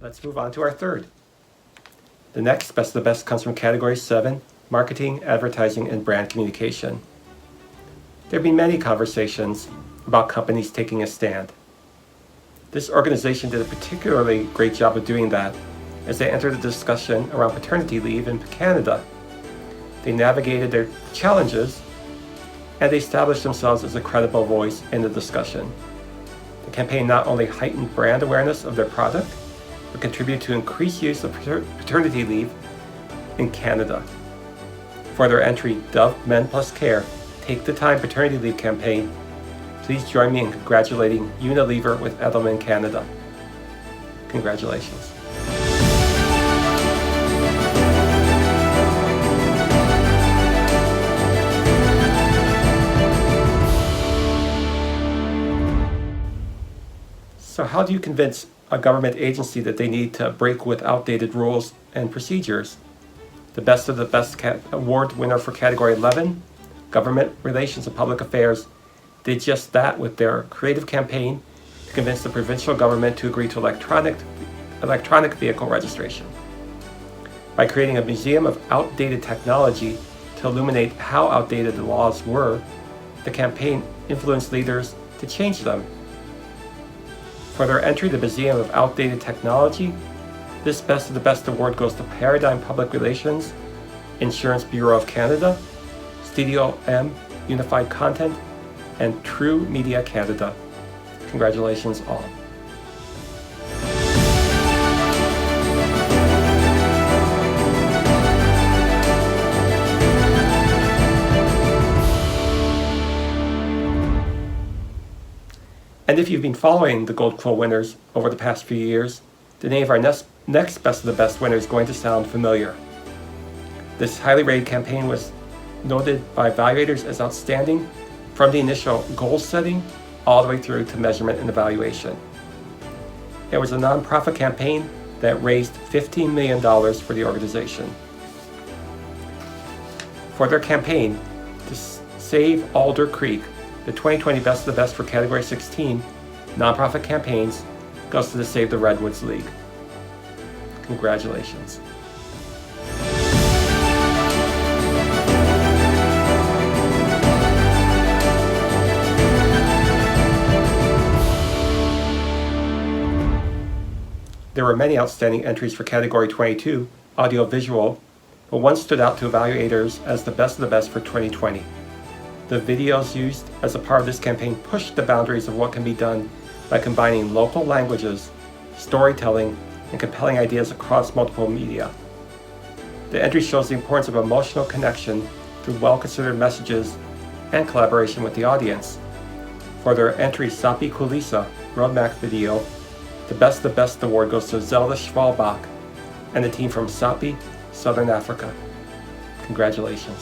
Let's move on to our third. The next Best of the Best comes from Category 7, Marketing, Advertising, and Brand Communication. There have been many conversations about companies taking a stand. This organization did a particularly great job of doing that as they entered a discussion around paternity leave in Canada. They navigated their challenges and they established themselves as a credible voice in the discussion. The campaign not only heightened brand awareness of their product, but contributed to increased use of paternity leave in Canada. For their entry, Dove Men Plus Care, Take the Time Paternity Leave campaign, please join me in congratulating Unilever with Edelman Canada. Congratulations. So how do you convince a government agency that they need to break with outdated rules and procedures? The Best of the Best Award winner for Category 11, Government Relations and Public Affairs, did just that with their creative campaign to convince the provincial government to agree to electronic vehicle registration. By creating a museum of outdated technology to illuminate how outdated the laws were, the campaign influenced leaders to change them. For their entry to the Museum of Outdated Technology, this Best of the Best award goes to Paradigm Public Relations, Insurance Bureau of Canada, Studio M Unified Content, and True Media Canada. Congratulations all. And if you've been following the Gold Quill winners over the past few years, the name of our next Best of the Best winner is going to sound familiar. This highly rated campaign was noted by evaluators as outstanding from the initial goal setting all the way through to measurement and evaluation. It was a nonprofit campaign that raised $15 million for the organization. For their campaign to save Alder Creek, the 2020 Best of the Best for Category 16 nonprofit campaigns goes to the Save the Redwoods League. Congratulations. There were many outstanding entries for Category 22, Audiovisual, but one stood out to evaluators as the Best of the Best for 2020. The videos used as a part of this campaign pushed the boundaries of what can be done by combining local languages, storytelling, and compelling ideas across multiple media. The entry shows the importance of emotional connection through well-considered messages and collaboration with the audience. For their entry Sapi Kulisa Roadmap video, the Best of the Best award goes to Zelda Schwalbach and the team from Sapi, Southern Africa. Congratulations.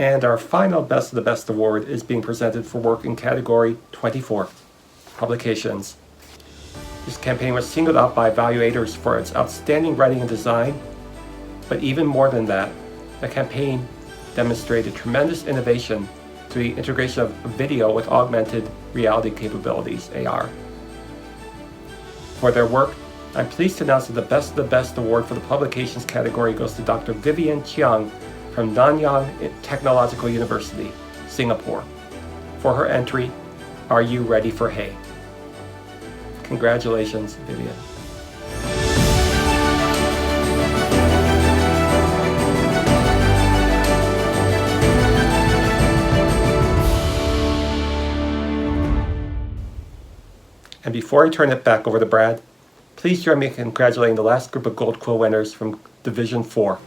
And our final Best of the Best award is being presented for work in Category 24, Publications. This campaign was singled out by evaluators for its outstanding writing and design, but even more than that, the campaign demonstrated tremendous innovation through the integration of video with augmented reality capabilities, AR. For their work, I'm pleased to announce that the Best of the Best award for the Publications category goes to Dr. Vivian Chiang from Nanyang Technological University, Singapore, for her entry, Are You Ready for Hay? Congratulations, Vivian. And before I turn it back over to Brad, please join me in congratulating the last group of Gold Quill winners from Division 4.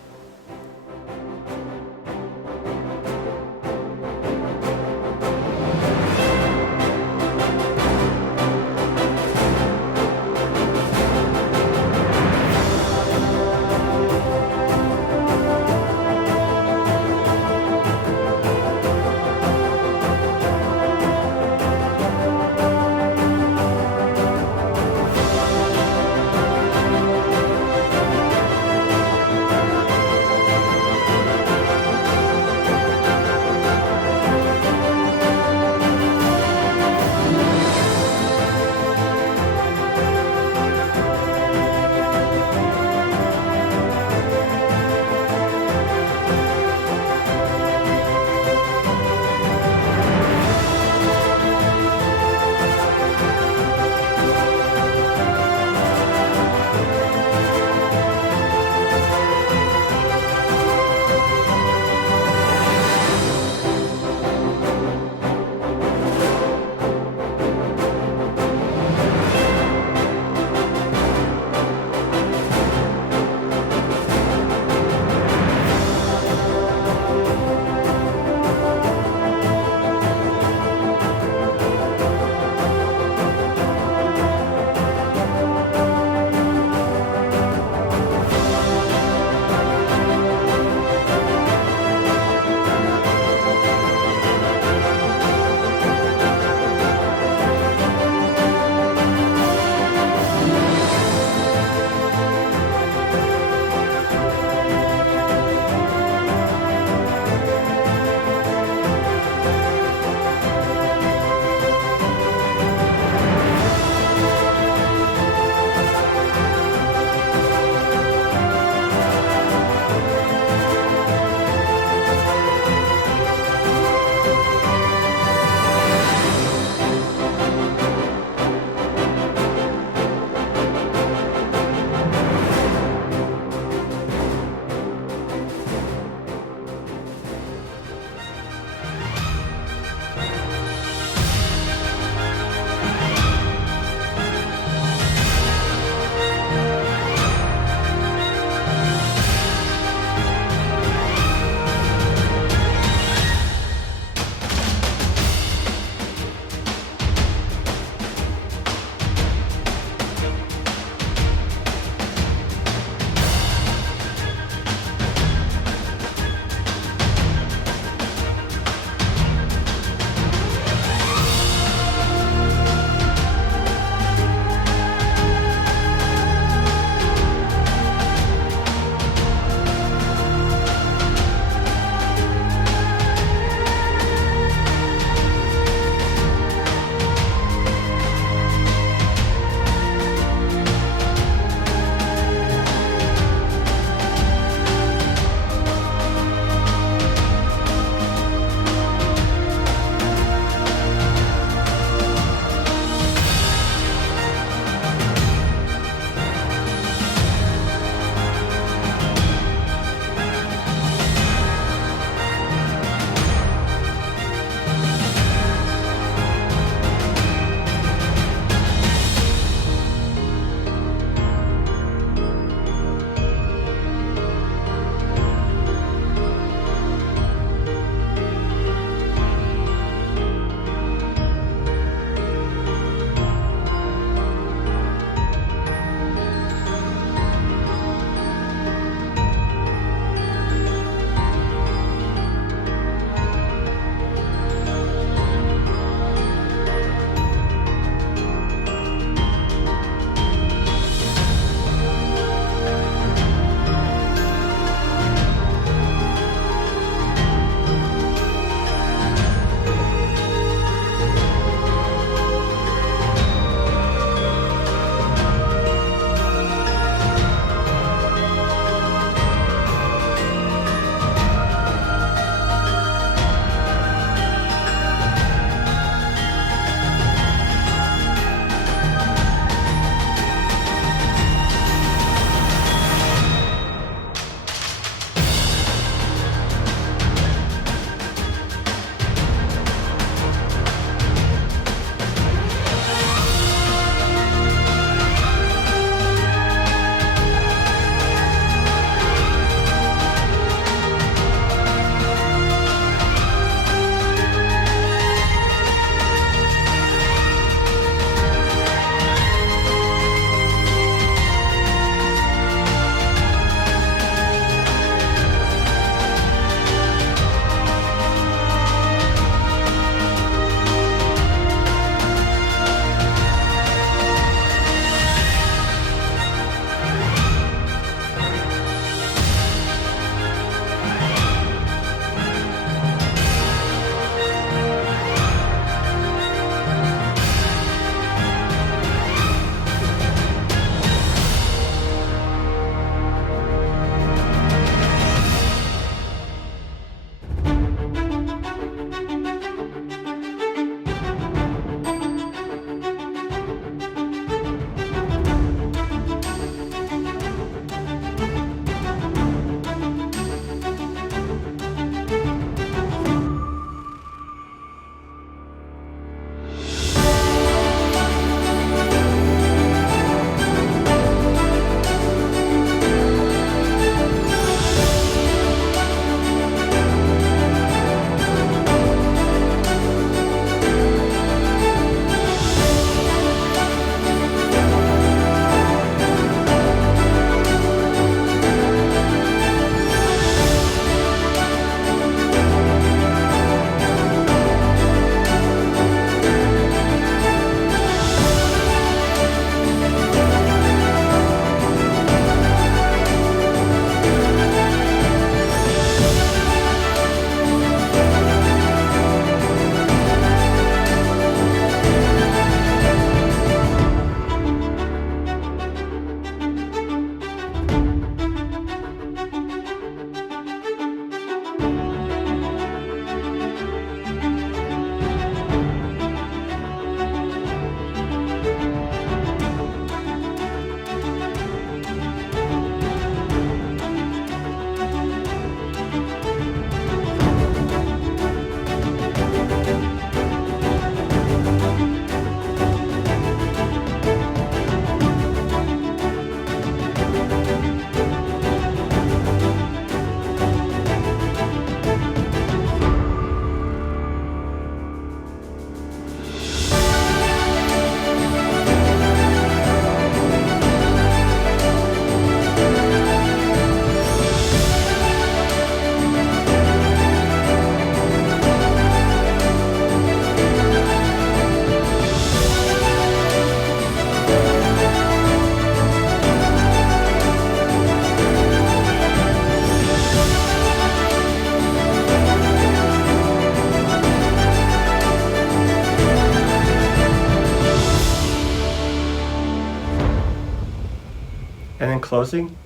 closing,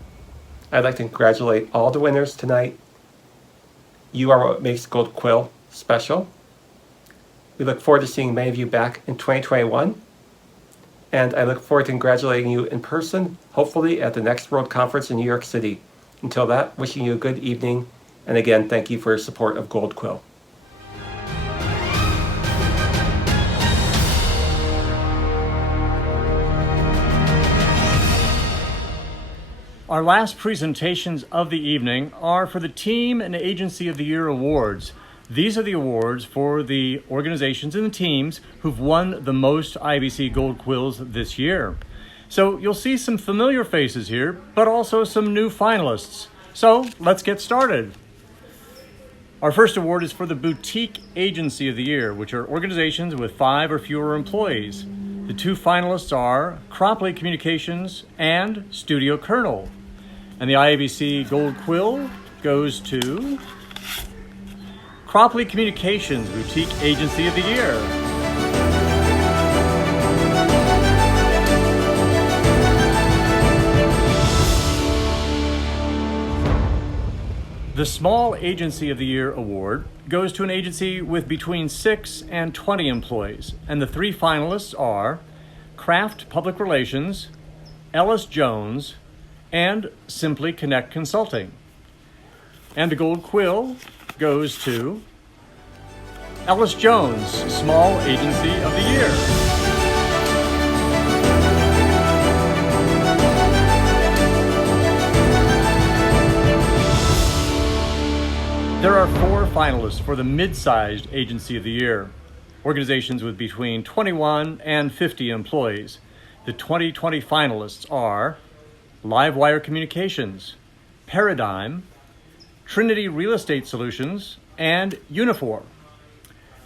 I'd like to congratulate all the winners tonight. You are what makes Gold Quill special. We look forward to seeing many of you back in 2021. And I look forward to congratulating you in person, hopefully at the next World Conference in New York City. Until that, wishing you a good evening. And again, thank you for your support of Gold Quill. Our last presentations of the evening are for the Team and Agency of the Year awards. These are the awards for the organizations and the teams who've won the most IABC Gold Quills this year. So you'll see some familiar faces here, but also some new finalists. So let's get started. Our first award is for the Boutique Agency of the Year, which are organizations with 5 or fewer employees. The 2 finalists are Cropley Communications and Studio Colonel. And the IABC Gold Quill goes to Cropley Communications Boutique Agency of the Year. The Small Agency of the Year award goes to an agency with between 6 and 20 employees, and the 3 finalists are Kraft Public Relations, Ellis Jones, and Simply Connect Consulting. And the Gold Quill goes to Ellis Jones, Small Agency of the Year. There are 4 finalists for the Mid-Sized Agency of the Year, organizations with between 21 and 50 employees. The 2020 finalists are Livewire Communications, Paradigm, Trinity Real Estate Solutions, and Unifor.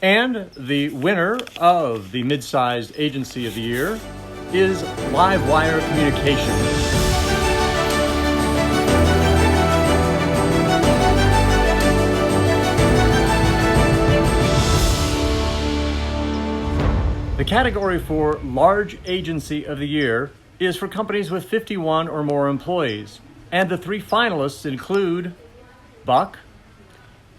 And the winner of the Mid-Sized Agency of the Year is Livewire Communications. The category for Large Agency of the Year is for companies with 51 or more employees. And the 3 finalists include Buck,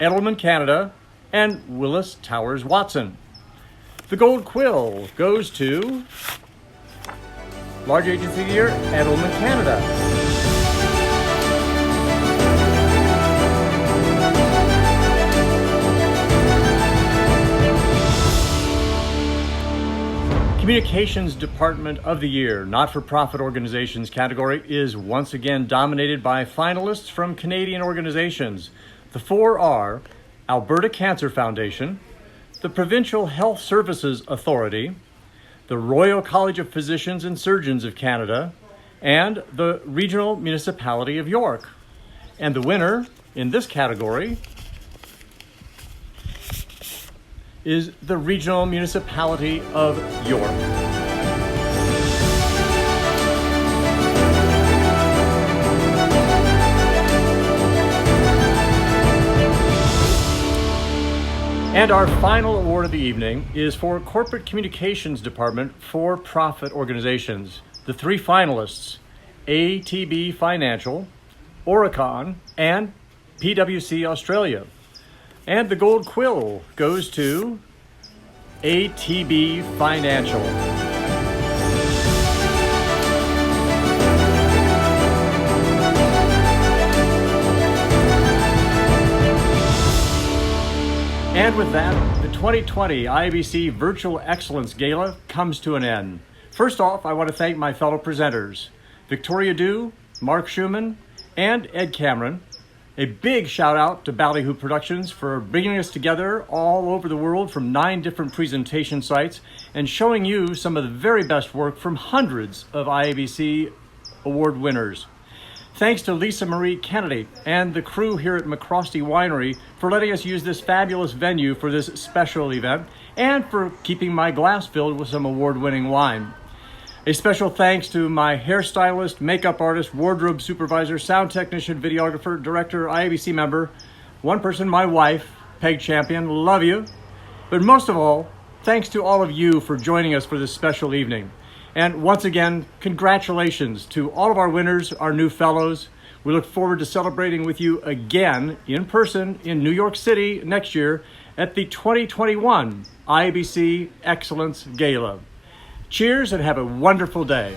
Edelman Canada, and Willis Towers Watson. The Gold Quill goes to Large Agency of the Year, Edelman Canada. Communications Department of the Year, not-for-profit organizations category is once again dominated by finalists from Canadian organizations. The 4 are Alberta Cancer Foundation, the Provincial Health Services Authority, the Royal College of Physicians and Surgeons of Canada, and the Regional Municipality of York. And the winner in this category is the Regional Municipality of York. And our final award of the evening is for Corporate Communications Department for-profit organizations. The 3 finalists, ATB Financial, Oricon, and PwC Australia. And the Gold Quill goes to ATB Financial. And with that, the 2020 IABC Virtual Excellence Gala comes to an end. First off, I want to thank my fellow presenters, Victoria Dew, Mark Schumann, and Ed Cameron. A big shout out to Ballyhoo Productions for bringing us together all over the world from 9 different presentation sites and showing you some of the very best work from hundreds of IABC award winners. Thanks to Lisa Marie Kennedy and the crew here at McCrosty Winery for letting us use this fabulous venue for this special event and for keeping my glass filled with some award-winning wine. A special thanks to my hairstylist, makeup artist, wardrobe supervisor, sound technician, videographer, director, IABC member, one person, my wife, Peg Champion, love you. But most of all, thanks to all of you for joining us for this special evening. And once again, congratulations to all of our winners, our new fellows. We look forward to celebrating with you again in person in New York City next year at the 2021 IABC Excellence Gala. Cheers and have a wonderful day.